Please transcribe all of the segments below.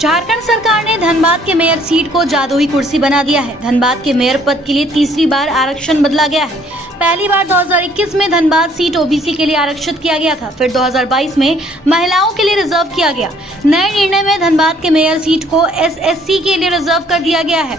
झारखंड सरकार ने धनबाद के मेयर सीट को जादुई कुर्सी बना दिया है। धनबाद के मेयर पद के लिए तीसरी बार आरक्षण बदला गया है। पहली बार 2021 में धनबाद सीट ओबीसी के लिए आरक्षित किया गया था, फिर 2022 में महिलाओं के लिए रिजर्व किया गया। नए निर्णय में धनबाद के मेयर सीट को एसएससी के लिए रिजर्व कर दिया गया है।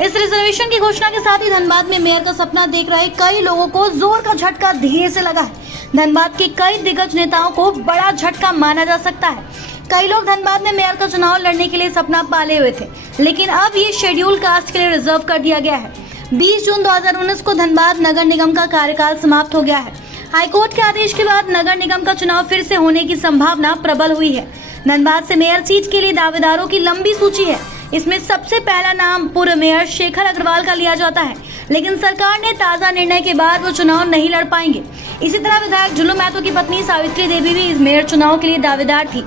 इस रिजर्वेशन की घोषणा के साथ ही धनबाद में मेयर का सपना देख रहे कई लोगों को जोर का झटका धीरे से लगा है। धनबाद के कई दिग्गज नेताओं को बड़ा झटका माना जा सकता है। कई लोग धनबाद में मेयर का चुनाव लड़ने के लिए सपना पाले हुए थे, लेकिन अब ये शेड्यूल कास्ट के लिए रिजर्व कर दिया गया है। 20 जून 2019 को धनबाद नगर निगम का कार्यकाल समाप्त हो गया है। हाईकोर्ट के आदेश के बाद नगर निगम का चुनाव फिर से होने की संभावना प्रबल हुई है। धनबाद से मेयर सीट के लिए दावेदारों की लंबी सूची है। इसमें सबसे पहला नाम पूर्व मेयर शेखर अग्रवाल का लिया जाता है, लेकिन सरकार ने ताजा निर्णय के बाद वो चुनाव नहीं लड़ पाएंगे। इसी तरह विधायक जुल्लू महतो की पत्नी सावित्री देवी भी इस मेयर चुनाव के लिए दावेदार थी।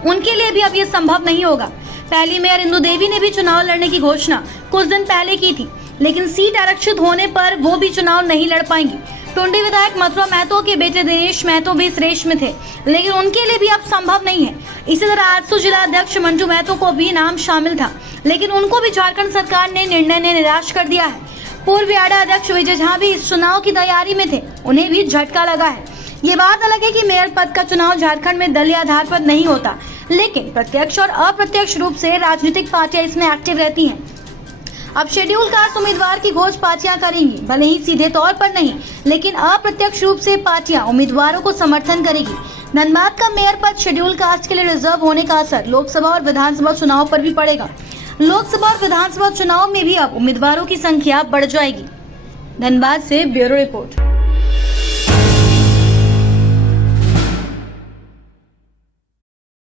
उनके लिए भी अब ये संभव नहीं होगा। पहली मेयर इंदु देवी ने भी चुनाव लड़ने की घोषणा कुछ दिन पहले की थी, लेकिन सीट आरक्षित होने पर वो भी चुनाव नहीं लड़ पाएंगी। टुंडी विधायक मथुरा महतो के बेटे दिनेश महतो भी इस रेस में थे, लेकिन उनके लिए भी अब संभव नहीं है। इसी तरह आजसू जिला अध्यक्ष मंजू महतो को भी नाम शामिल था, लेकिन उनको भी झारखंड सरकार ने निर्णय ने निराश कर दिया है। पूर्व यार्ड अध्यक्ष विजय झा भी इस चुनाव की तैयारी में थे, उन्हें भी झटका लगा है। ये बात अलग है कि मेयर पद का चुनाव झारखंड में दलीय आधार पर नहीं होता, लेकिन प्रत्यक्ष और अप्रत्यक्ष रूप से राजनीतिक पार्टियां इसमें एक्टिव रहती हैं। अब शेड्यूल कास्ट उम्मीदवार की घोष पार्टियां करेंगी, भले ही सीधे तौर पर नहीं, लेकिन अप्रत्यक्ष रूप से पार्टियां उम्मीदवारों को समर्थन करेगी। धनबाद का मेयर पद शेड्यूल कास्ट के लिए रिजर्व होने का असर लोकसभा और विधानसभा चुनाव पर भी पड़ेगा। लोकसभा और विधानसभा चुनाव में भी अब उम्मीदवारों की संख्या बढ़ जाएगी। धनबाद से ब्यूरो रिपोर्ट।